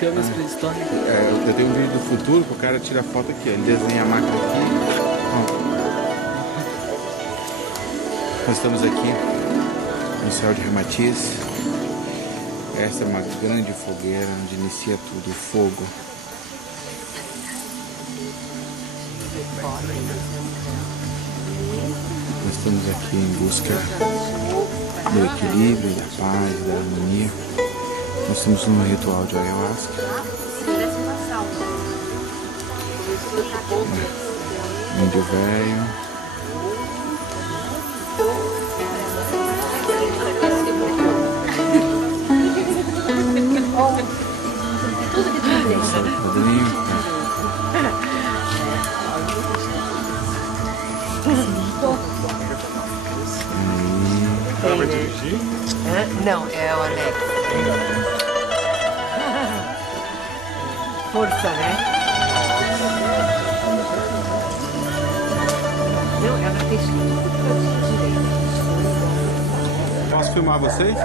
Câmeras pré-históricas. Eu tenho um vídeo do futuro que o cara tira foto aqui, ó. Ele desenha a máquina aqui. Ó. Nós estamos aqui no céu de Ramatiz. Essa é uma grande fogueira onde inicia tudo, o fogo. Nós estamos aqui em busca do equilíbrio, da paz, da harmonia. Nós estamos num ritual de ayahuasca. Índio velho. Padrinho. Ela vai dirigir? Não, é o Alex. Força, né? Não, ela fez tudo direito. Posso filmar vocês?